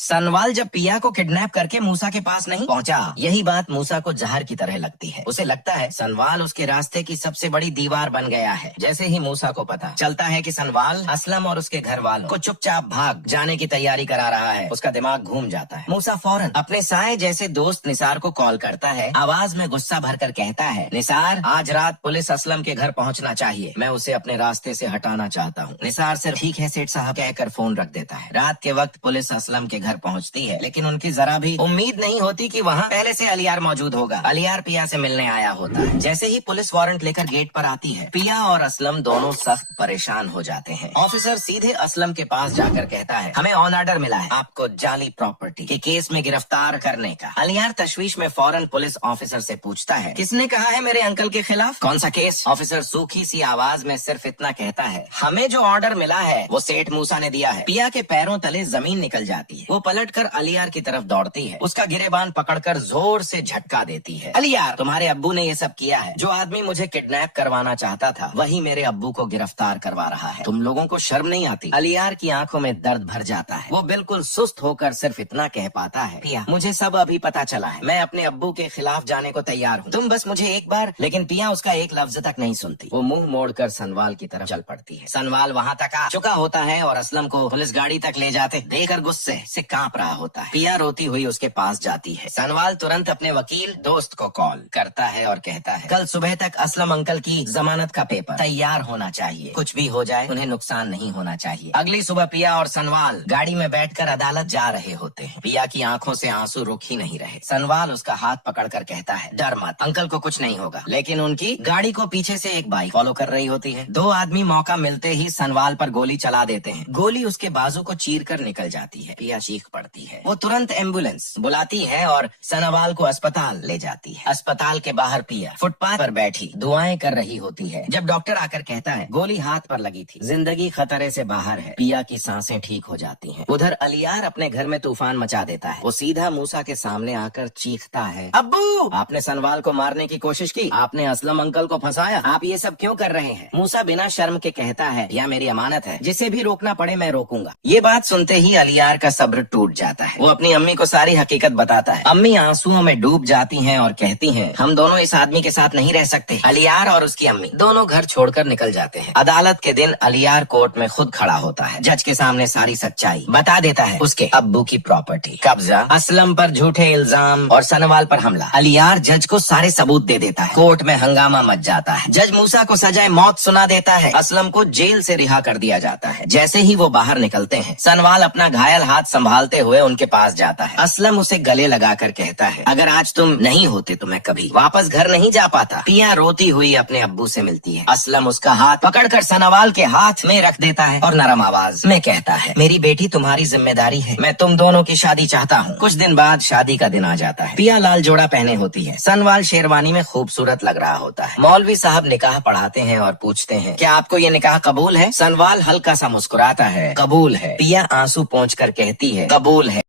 सनवाल जब पिया को किडनैप करके मूसा के पास नहीं पहुंचा, यही बात मूसा को जहर की तरह लगती है। उसे लगता है सनवाल उसके रास्ते की सबसे बड़ी दीवार बन गया है। जैसे ही मूसा को पता चलता है कि सनवाल असलम और उसके घर वालों को चुपचाप भाग जाने की तैयारी करा रहा है, उसका दिमाग घूम जाता है। मूसा फौरन अपने साए जैसे दोस्त निसार को कॉल करता है। आवाज में गुस्सा भरकर कहता है, निसार आज रात पुलिस असलम के घर पहुंचना चाहिए, मैं उसे अपने रास्ते से हटाना चाहता हूँ। निसार सिर्फ ठीक है सेठ साहब कहकर फोन रख देता है। रात के वक्त पुलिस असलम के घर पहुंचती है, लेकिन उनकी जरा भी उम्मीद नहीं होती कि वहाँ पहले से अलियार मौजूद होगा। अलियार पिया से मिलने आया होता है। जैसे ही पुलिस वारंट लेकर गेट पर आती है, पिया और असलम दोनों सख्त परेशान हो जाते हैं। ऑफिसर सीधे असलम के पास जाकर कहता है, हमें ऑन ऑर्डर मिला है आपको जाली प्रॉपर्टी के केस में गिरफ्तार करने का। अलियार तशवीश में फौरन पुलिस ऑफिसर से पूछता है, किसने कहा है मेरे अंकल के खिलाफ? कौन सा केस? ऑफिसर सूखी सी आवाज में सिर्फ इतना कहता है, हमें जो ऑर्डर मिला है वो सेठ मूसा ने दिया है। पिया के पैरों तले जमीन निकल जाती है। वो पलटकर अलियार की तरफ दौड़ती है, उसका गिरेबान पकड़कर जोर से झटका देती है। अलियार, तुम्हारे अब्बू ने ये सब किया है। जो आदमी मुझे किडनैप करवाना चाहता था वही मेरे अब्बू को गिरफ्तार करवा रहा है। तुम लोगों को शर्म नहीं आती? अलियार की आंखों में दर्द भर जाता है। वो बिल्कुल सुस्त होकर सिर्फ इतना कह पाता है, पिया मुझे सब अभी पता चला है, मैं अपने अब्बू के खिलाफ जाने को तैयार हूँ, तुम बस मुझे एक बार। लेकिन पिया उसका एक लफ्ज तक नहीं सुनती। वो मुंह मोड़कर सनवाल की तरफ चल पड़ती है। सनवाल वहाँ तक आ चुका होता है और असलम को पुलिस गाड़ी तक ले जाते देखकर गुस्से से कांप रहा होता है। पिया रोती हुई उसके पास जाती है। सनवाल तुरंत अपने वकील दोस्त को कॉल करता है और कहता है, कल सुबह तक असलम अंकल की जमानत का पेपर तैयार होना चाहिए। कुछ भी हो जाए उन्हें नुकसान नहीं होना चाहिए। अगली सुबह पिया और सनवाल गाड़ी में बैठकर अदालत जा रहे होते हैं। पिया की आंखों से आंसू रुक ही नहीं रहे। सनवाल उसका हाथ पकड़कर कहता है, डर मत, अंकल को कुछ नहीं होगा। लेकिन उनकी गाड़ी को पीछे से एक बाइक फॉलो कर रही होती है। दो आदमी मौका मिलते ही सनवाल पर गोली चला देते हैं। गोली उसके बाजू को चीर कर निकल जाती है। पिया चीख पड़ती है। वो तुरंत एम्बुलेंस बुलाती है और सनवाल को अस्पताल ले जाती है। अस्पताल के बाहर पिया फुटपाथ पर बैठी दुआएं कर रही होती है। जब डॉक्टर आकर कहता है, गोली हाथ पर लगी थी, जिंदगी खतरे से बाहर है, पिया की सांसें ठीक हो जाती हैं। उधर अलियार अपने घर में तूफान मचा देता है। वो सीधा मूसा के सामने आकर चीखता है, अब्बू आपने सनवाल को मारने की कोशिश की, आपने असलम अंकल को फंसाया, आप ये सब क्यों कर रहे हैं? मूसा बिना शर्म के कहता है, यह मेरी अमानत है, जिसे भी रोकना पड़े मैं रोकूंगा। ये बात सुनते ही अलियार का सब्र टूट जाता है। वो अपनी अम्मी को सारी हकीकत बताता है। अम्मी आंसुओं में डूब जाती हैं और कहती हैं, हम दोनों इस आदमी के साथ नहीं रह सकते। अलियार और उसकी अम्मी दोनों घर छोड़कर निकल जाते हैं। अदालत के दिन अलियार कोर्ट में खुद खड़ा होता है। जज के सामने सारी सच्चाई बता देता है। उसके अब्बू की प्रॉपर्टी कब्जा, असलम पर झूठे इल्जाम और सनवाल पर हमला। अलियार जज को सारे सबूत दे देता है। कोर्ट में हंगामा मच जाता है। जज मूसा को सजाए मौत सुना देता है। असलम को जेल से रिहा कर दिया जाता है। जैसे ही वो बाहर निकलते हैं, सनवाल अपना घायल हाथ संभालते हुए उनके पास जाता है। असलम उसे गले लगाकर कहता है, अगर आज तुम नहीं होते तो मैं कभी वापस घर नहीं जा पाता। पिया रोती हुई अपने अब्बू से मिलती है। असलम उसका हाथ पकड़कर सनवाल के हाथ में रख देता है और नरम आवाज में कहता है, मेरी बेटी तुम्हारी जिम्मेदारी है, मैं तुम दोनों की शादी चाहता हूँ। कुछ दिन बाद शादी का दिन आ जाता है। पिया लाल जोड़ा पहने होती है। सनवाल शेरवानी में खूबसूरत लग रहा होता है। मौलवी साहब निकाह पढ़ाते हैं और पूछते हैं, क्या आपको ये निकाह कबूल है? सनवाल हल्का सा मुस्कुराता है, कबूल है। पिया आंसू पोंछकर कहती है, कबूल है।